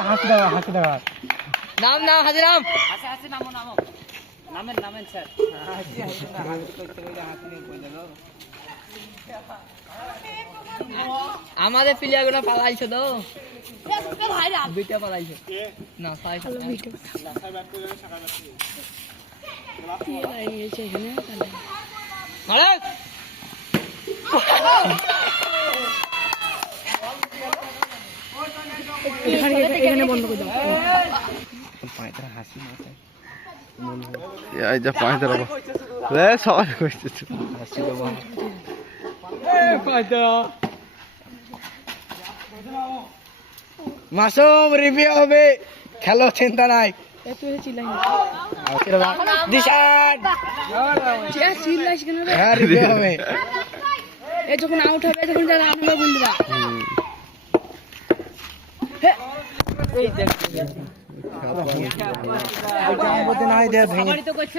হাসি দাও নাম নাম হাজিরাম হাসি নামো নামেন স্যার হাসি না হাসি করতে কইলে হাসি নিয়ে কই দাও আমাদের প্লেয়ারগুলো পালাইছে তো দুইটা পালাইছে না সাই এখানে বন্ধ করে দাও হাসি মাথায় এই যে পাঁচ ধরা রে সবাই কইতেছে হাসি দেবো মাসুম রিভিউ হবে খেলো চিন্তা নাই দিশান হ্যাঁ রিভিউ হবে যখন আউট হবে তখন যারা আমরা বলবা নাই দে ভেঙে তো করছে